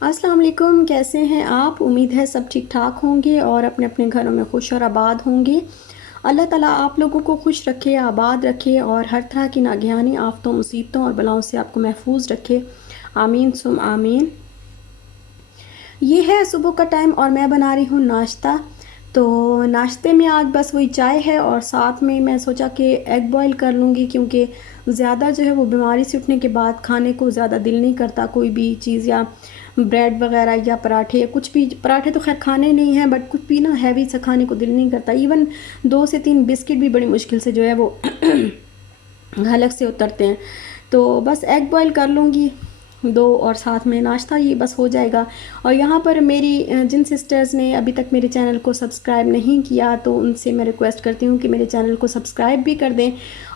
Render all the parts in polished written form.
अस्सलाम वालेकुम, कैसे हैं आप? उम्मीद है सब ठीक ठाक होंगे और अपने अपने घरों में खुश और आबाद होंगे। अल्लाह ताला आप लोगों को खुश रखे, आबाद रखे और हर तरह की नागहानी आफ़तों, मुसीबतों और बलाओं से आपको महफूज रखे। आमीन सुम आमीन। ये है सुबह का टाइम और मैं बना रही हूँ नाश्ता। तो नाश्ते में आज बस वही चाय है और साथ में मैं सोचा कि एग बॉयल कर लूँगी, क्योंकि ज़्यादा जो है वो बीमारी से उठने के बाद खाने को ज़्यादा दिल नहीं करता कोई भी चीज़, या ब्रेड वगैरह या पराठे या कुछ भी। पराठे तो खैर खाने नहीं हैं, बट कुछ भी ना हैवी सा खाने को दिल नहीं करता। इवन 2 से 3 बिस्किट भी बड़ी मुश्किल से जो है वो हलक से उतरते हैं। तो बस एग बॉयल कर लूँगी 2 और साथ में नाश्ता ये बस हो जाएगा। और यहाँ पर मेरी जिन सिस्टर्स ने अभी तक मेरे चैनल को सब्सक्राइब नहीं किया, तो उनसे मैं रिक्वेस्ट करती हूँ कि मेरे चैनल को सब्सक्राइब भी कर दें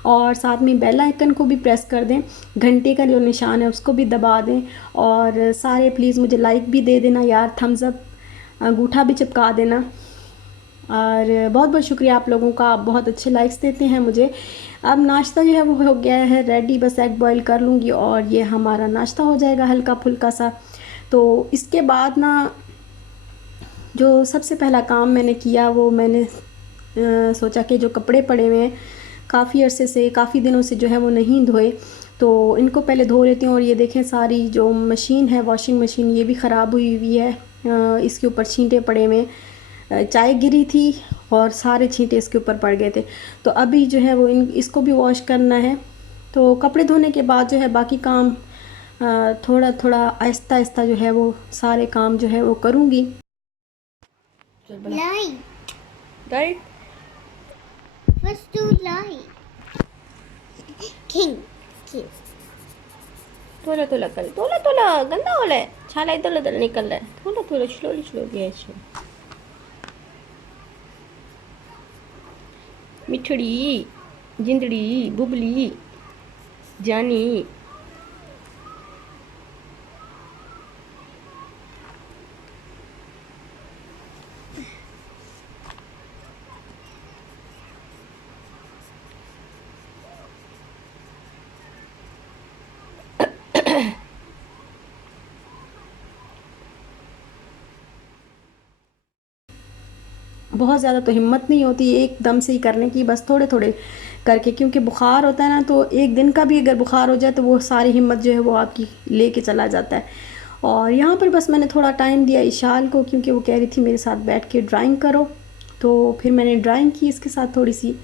और साथ में बेल आइकन को भी प्रेस कर दें, घंटे का जो निशान है उसको भी दबा दें। और सारे प्लीज़ मुझे लाइक भी दे देना यार, थम्स अप अंगूठा भी चिपका देना। और बहुत बहुत शुक्रिया आप लोगों का, आप बहुत अच्छे लाइक्स देते हैं मुझे। अब नाश्ता जो है वो हो गया है रेडी, बस एग बॉईल कर लूँगी और ये हमारा नाश्ता हो जाएगा हल्का फुल्का सा। तो इसके बाद ना जो सबसे पहला काम मैंने किया वो मैंने सोचा कि जो कपड़े पड़े हुए हैं काफ़ी अरसे से, काफ़ी दिनों से जो है वो नहीं धोए, तो इनको पहले धो लेती हूँ। और ये देखें सारी जो मशीन है, वॉशिंग मशीन, ये भी ख़राब हुई हुई है। इसके ऊपर छींटे पड़े हुए, चाय गिरी थी और सारे छींटे इसके ऊपर पड़ गए थे। तो अभी जो है वो इसको भी वॉश करना है। तो कपड़े धोने के बाद जो है बाकी काम थोड़ा थोड़ा आहिस्ता आहिस्ता जो है वो सारे काम जो है वो करूँगी। Light. Right. First do light. King. King. थोड़ा थोड़ा कर, थोड़ा थोड़ा गंदा हो रहा है, छाला इधर उधर निकल रहा है। थोड़ा थोड़ा स्लोली स्लोली ऐसे। मिठड़ी, जिंदड़ी, बुबली, जानी। बहुत ज़्यादा तो हिम्मत नहीं होती एकदम से ही करने की, बस थोड़े थोड़े करके, क्योंकि बुखार होता है ना, तो एक दिन का भी अगर बुखार हो जाए तो वो सारी हिम्मत जो है वो आपकी लेके चला जाता है। और यहाँ पर बस मैंने थोड़ा टाइम दिया इशाल को, क्योंकि वो कह रही थी मेरे साथ बैठ के ड्राइंग करो, तो फिर मैंने ड्राइंग की इसके साथ थोड़ी सी।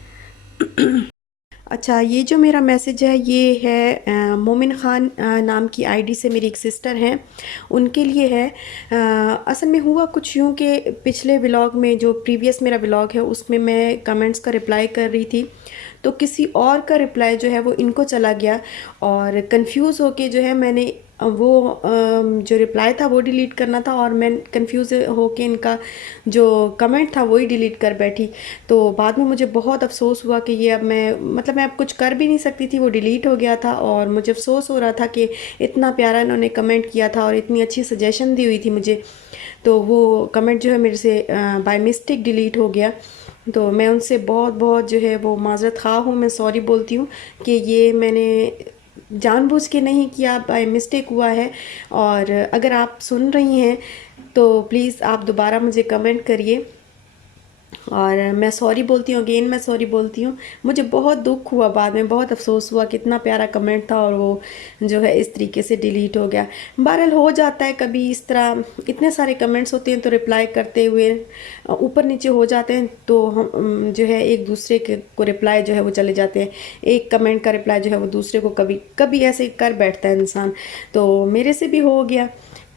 अच्छा, ये जो मेरा मैसेज है ये है मोमिन ख़ान नाम की आईडी से मेरी एक सिस्टर हैं, उनके लिए है। असल में हुआ कुछ यूँ कि पिछले व्लॉग में, जो प्रीवियस मेरा व्लॉग है, उसमें मैं कमेंट्स का रिप्लाई कर रही थी, तो किसी और का रिप्लाई जो है वो इनको चला गया और कंफ्यूज होके जो है मैंने वो जो रिप्लाई था वो डिलीट करना था, और मैं कंफ्यूज होके इनका जो कमेंट था वही डिलीट कर बैठी। तो बाद में मुझे बहुत अफसोस हुआ कि ये अब मैं अब कुछ कर भी नहीं सकती थी, वो डिलीट हो गया था। और मुझे अफसोस हो रहा था कि इतना प्यारा इन्होंने कमेंट किया था और इतनी अच्छी सजेशन दी हुई थी मुझे, तो वो कमेंट जो है मेरे से बाय मिस्टेक डिलीट हो गया। तो मैं उनसे बहुत बहुत जो है वो माज़रत ख़्वाह हूँ, मैं सॉरी बोलती हूँ कि ये मैंने जानबूझ के नहीं किया, बाय मिस्टेक हुआ है। और अगर आप सुन रही हैं तो प्लीज़ आप दोबारा मुझे कमेंट करिए, और मैं सॉरी बोलती हूँ, अगेन मैं सॉरी बोलती हूँ। मुझे बहुत दुख हुआ, बाद में बहुत अफसोस हुआ, कितना प्यारा कमेंट था और वो जो है इस तरीके से डिलीट हो गया। बहरहाल हो जाता है कभी इस तरह, इतने सारे कमेंट्स होते हैं तो रिप्लाई करते हुए ऊपर नीचे हो जाते हैं, तो हम जो है एक दूसरे के को रिप्लाई जो है वो चले जाते हैं, एक कमेंट का रिप्लाई जो है वो दूसरे को कभी कभी ऐसे कर बैठता है इंसान। तो मेरे से भी हो गया,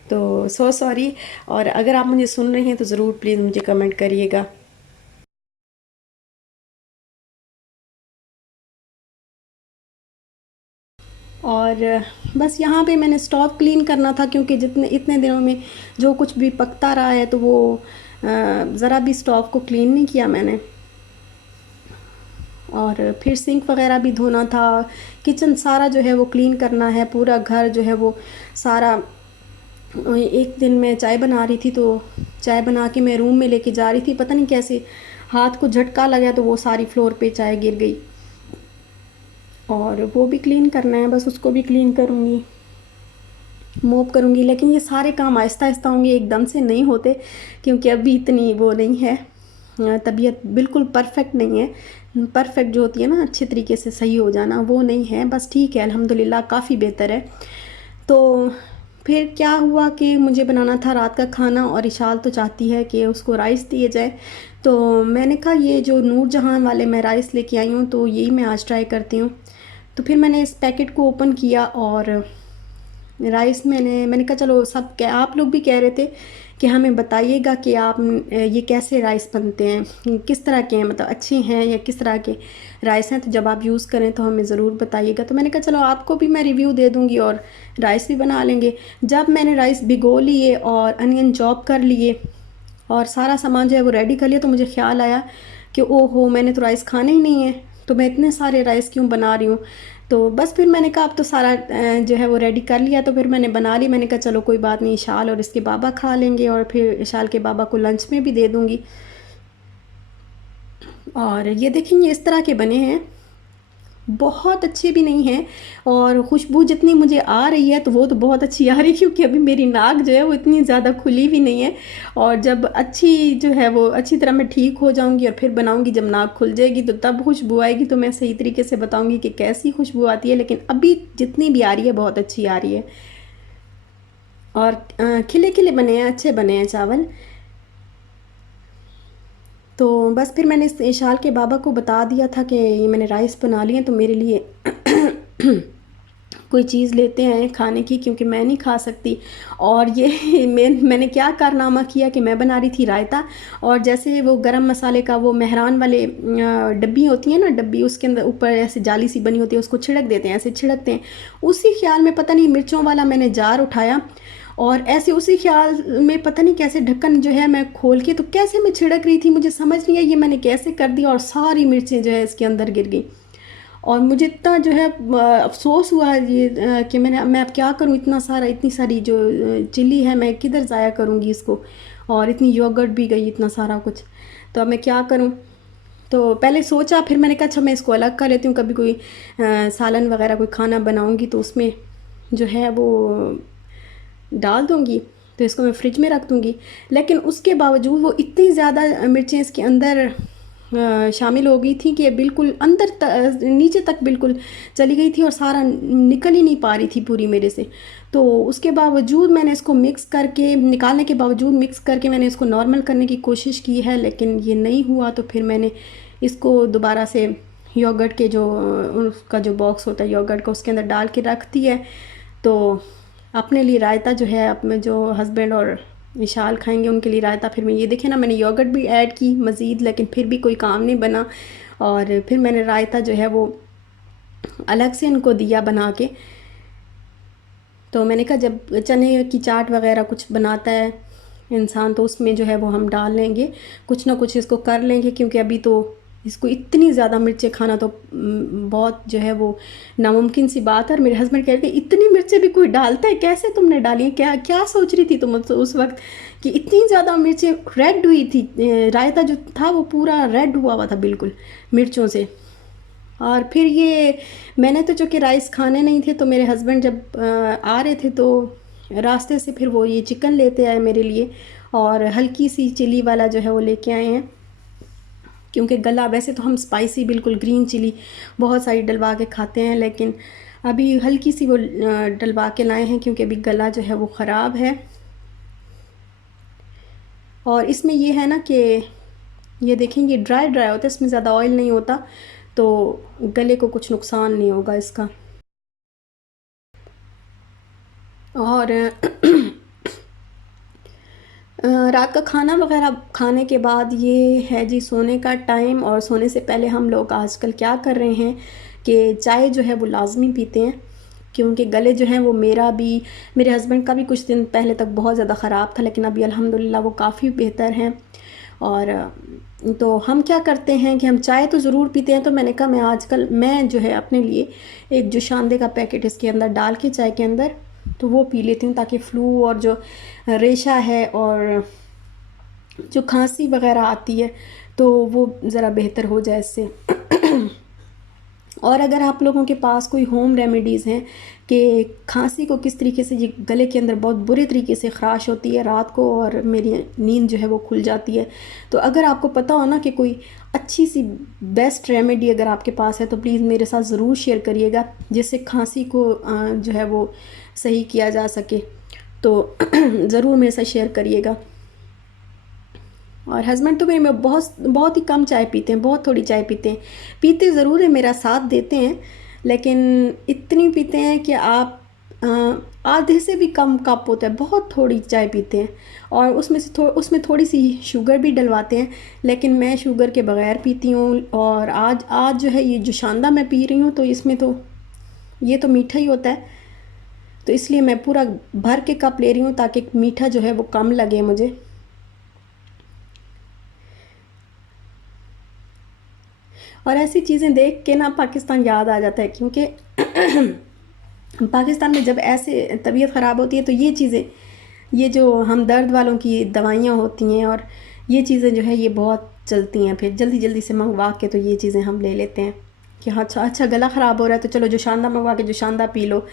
तो सो सॉरी। और अगर आप मुझे सुन रही हैं तो ज़रूर प्लीज़ मुझे कमेंट करिएगा। और बस यहाँ पे मैंने स्टोव क्लीन करना था, क्योंकि जितने इतने दिनों में जो कुछ भी पकता रहा है, तो वो ज़रा भी स्टोव को क्लीन नहीं किया मैंने। और फिर सिंक वगैरह भी धोना था, किचन सारा जो है वो क्लीन करना है, पूरा घर जो है वो सारा। एक दिन मैं चाय बना रही थी, तो चाय बना के मैं रूम में लेके जा रही थी, पता नहीं कैसे हाथ को झटका लगा तो वो सारी फ्लोर पे चाय गिर गई, और वो भी क्लीन करना है, बस उसको भी क्लीन करूँगी। मोप करूँगी, लेकिन ये सारे काम आहिस्ता आहिस्ता होंगे, एकदम से नहीं होते, क्योंकि अभी इतनी वो नहीं है, तबीयत बिल्कुल परफेक्ट नहीं है। परफेक्ट जो होती है ना, अच्छे तरीके से सही हो जाना, वो नहीं है। बस ठीक है, अल्हम्दुलिल्लाह काफ़ी बेहतर है। तो फिर क्या हुआ कि मुझे बनाना था रात का खाना, और इशाल तो चाहती है कि उसको राइस दिए जाए। तो मैंने कहा ये जो नूरजहां वाले मैं राइस लेके आई हूँ, तो यही मैं आज ट्राई करती हूँ। तो फिर मैंने इस पैकेट को ओपन किया, और राइस मैंने कहा चलो, सब आप लोग भी कह रहे थे कि हमें बताइएगा कि आप ये कैसे राइस बनते हैं, किस तरह के हैं, मतलब अच्छे हैं या किस तरह के राइस हैं, तो जब आप यूज़ करें तो हमें ज़रूर बताइएगा। तो मैंने कहा चलो आपको भी मैं रिव्यू दे दूँगी और राइस भी बना लेंगे। जब मैंने राइस भिगो लिए और अनियन चॉप कर लिए और सारा सामान जो है वो रेडी कर लिया, तो मुझे ख्याल आया कि ओहो, मैंने तो राइस खाने ही नहीं है, तो मैं इतने सारे राइस क्यों बना रही हूँ। तो बस फिर मैंने कहा अब तो सारा जो है वो रेडी कर लिया, तो फिर मैंने बना ली। मैंने कहा चलो कोई बात नहीं, इशाल और इसके बाबा खा लेंगे, और फिर इशाल के बाबा को लंच में भी दे दूँगी। और ये देखेंगे इस तरह के बने हैं, बहुत अच्छे भी नहीं हैं, और खुशबू जितनी मुझे आ रही है तो वो तो बहुत अच्छी आ रही है, क्योंकि अभी मेरी नाक जो है वो इतनी ज़्यादा खुली भी नहीं है। और जब अच्छी जो है वो अच्छी तरह मैं ठीक हो जाऊंगी और फिर बनाऊंगी, जब नाक खुल जाएगी तो तब खुशबू आएगी, तो मैं सही तरीके से बताऊंगी कि कैसी खुशबू आती है। लेकिन अभी जितनी भी आ रही है बहुत अच्छी आ रही है, और खिले खिले बने हैं, अच्छे बने हैं चावल। तो बस फिर मैंने इस इशाल के बाबा को बता दिया था कि ये मैंने राइस बना लिए हैं, तो मेरे लिए कोई चीज़ लेते हैं खाने की, क्योंकि मैं नहीं खा सकती। और ये मैंने क्या कारनामा किया कि मैं बना रही थी रायता, और जैसे वो गरम मसाले का वो मेहरान वाले डब्बी होती है ना, डब्बी उसके अंदर ऊपर ऐसे जाली सी बनी होती है, उसको छिड़क देते हैं, ऐसे छिड़कते हैं। उसी ख्याल में पता नहीं मिर्चों वाला मैंने जार उठाया, और ऐसे उसी ख्याल में पता नहीं कैसे ढक्कन जो है मैं खोल के, तो कैसे मैं छिड़क रही थी मुझे समझ नहीं आई ये मैंने कैसे कर दिया, और सारी मिर्चें जो है इसके अंदर गिर गई। और मुझे इतना जो है अफसोस हुआ ये कि मैं अब क्या करूँ, इतनी सारी जो चिल्ली है मैं किधर ज़ाया करूँगी इसको, और इतनी योगर्ट भी गई, इतना सारा कुछ, तो अब मैं क्या करूँ। तो पहले सोचा, फिर मैंने कहा अच्छा मैं इसको अलग कर लेती हूँ, कभी कोई सालन वगैरह कोई खाना बनाऊँगी तो उसमें जो है वो डाल दूँगी, तो इसको मैं फ्रिज में रख दूँगी। लेकिन उसके बावजूद वो इतनी ज़्यादा मिर्चें इसके अंदर शामिल हो गई थी कि बिल्कुल अंदर नीचे तक बिल्कुल चली गई थी, और सारा निकल ही नहीं पा रही थी पूरी मेरे से। तो उसके बावजूद मैंने इसको मिक्स करके, निकालने के बावजूद मिक्स करके मैंने इसको नॉर्मल करने की कोशिश की है, लेकिन ये नहीं हुआ। तो फिर मैंने इसको दोबारा से योगर्ट के जो उसका जो बॉक्स होता है योगर्ट का, उसके अंदर डाल के रख दिया है। तो अपने लिए रायता जो है, अपने जो हस्बैंड और विशाल खाएंगे उनके लिए रायता, फिर मैं ये देखे ना मैंने योगर्ट भी ऐड की मज़ीद, लेकिन फिर भी कोई काम नहीं बना। और फिर मैंने रायता जो है वो अलग से इनको दिया बना के। तो मैंने कहा जब चने की चाट वगैरह कुछ बनाता है इंसान, तो उसमें जो है वो हम डाल लेंगे, कुछ ना कुछ इसको कर लेंगे, क्योंकि अभी तो इसको इतनी ज़्यादा मिर्चें खाना तो बहुत जो है वो नामुमकिन सी बात है। और मेरे हस्बैंड कह रहे थे इतनी मिर्चें भी कोई डालता है, कैसे तुमने डाली, क्या क्या सोच रही थी तुम उस वक्त कि इतनी ज़्यादा मिर्चें। रेड हुई थी, रायता जो था वो पूरा रेड हुआ था बिल्कुल मिर्चों से। और फिर ये मैंने तो चूँकि राइस खाने नहीं थे, तो मेरे हस्बैंड जब आ रहे थे तो रास्ते से फिर वो ये चिकन लेते आए मेरे लिए, और हल्की सी चिली वाला जो है वो लेके आए हैं, क्योंकि गला वैसे तो हम स्पाइसी बिल्कुल ग्रीन चिली बहुत सारी डलवा के खाते हैं, लेकिन अभी हल्की सी वो डलवा के लाए हैं, क्योंकि अभी गला जो है वो ख़राब है। और इसमें ये है ना कि ये देखेंगे ड्राई ड्राई होता है, इसमें ज़्यादा ऑयल नहीं होता, तो गले को कुछ नुकसान नहीं होगा इसका। और रात का खाना वगैरह खाने के बाद ये है जी सोने का टाइम। और सोने से पहले हम लोग आजकल क्या कर रहे हैं कि चाय जो है वो लाजमी पीते हैं, क्योंकि गले जो हैं वो मेरा भी मेरे हस्बैंड का भी कुछ दिन पहले तक बहुत ज़्यादा ख़राब था, लेकिन अभी अल्हम्दुलिल्लाह वो काफ़ी बेहतर हैं। और तो हम क्या करते हैं कि हम चाय तो ज़रूर पीते हैं। तो मैंने कहा मैं जो है अपने लिए एक जोशानदे का पैकेट इसके अंदर डाल के चाय के अंदर तो वो पी लेती हूँ, ताकि फ़्लू और जो रेशा है और जो खांसी वगैरह आती है तो वो ज़रा बेहतर हो जाए इससे। और अगर आप लोगों के पास कोई होम रेमेडीज़ हैं कि खांसी को किस तरीके से, ये गले के अंदर बहुत बुरे तरीके से ख़राश होती है रात को और मेरी नींद जो है वो खुल जाती है, तो अगर आपको पता हो ना कि कोई अच्छी सी बेस्ट रेमेडी अगर आपके पास है तो प्लीज़ मेरे साथ ज़रूर शेयर करिएगा, जिससे खांसी को जो है वो सही किया जा सके। तो ज़रूर मेरे साथ शेयर करिएगा। और हस्बैंड तो मेरे में बहुत ही कम चाय पीते हैं, बहुत थोड़ी चाय पीते हैं। पीते ज़रूर है, मेरा साथ देते हैं, लेकिन इतनी पीते हैं कि आप आधे से भी कम कप होता है, बहुत थोड़ी चाय पीते हैं। और उसमें थोड़ी सी शुगर भी डलवाते हैं, लेकिन मैं शुगर के बग़ैर पीती हूँ। और आज जो है ये जो शानदा मैं पी रही हूँ तो इसमें तो ये तो मीठा ही होता है, तो इसलिए मैं पूरा भर के कप ले रही हूँ ताकि मीठा जो है वो कम लगे मुझे। और ऐसी चीज़ें देख के ना पाकिस्तान याद आ जाता है, क्योंकि पाकिस्तान में जब ऐसे तबीयत ख़राब होती है तो ये चीज़ें, ये जो हम दर्द वालों की दवाइयाँ होती हैं और ये चीज़ें जो है ये बहुत चलती हैं, फिर जल्दी जल्दी से मंगवा के तो ये चीज़ें हम ले लेते हैं कि हाँ अच्छा गला ख़राब हो रहा है तो चलो जो शानदा मंगवा के जो शानदा पी लो,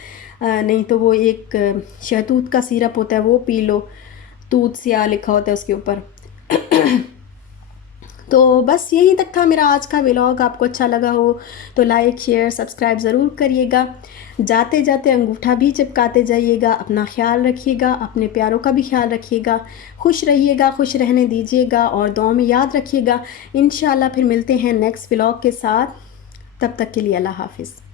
नहीं तो वो एक शहतूत का सिरप होता है वो पी लो, तूत सिया लिखा होता है उसके ऊपर। तो बस यहीं तक था मेरा आज का व्लॉग। आपको अच्छा लगा हो तो लाइक शेयर सब्सक्राइब ज़रूर करिएगा। जाते जाते अंगूठा भी चिपकाते जाइएगा। अपना ख्याल रखिएगा, अपने प्यारों का भी ख्याल रखिएगा। खुश रहिएगा, खुश रहने दीजिएगा और दुआ में याद रखिएगा। इंशाल्लाह फिर मिलते हैं नेक्स्ट व्लॉग के साथ। तब तक के लिए अल्लाह हाफ़िज़।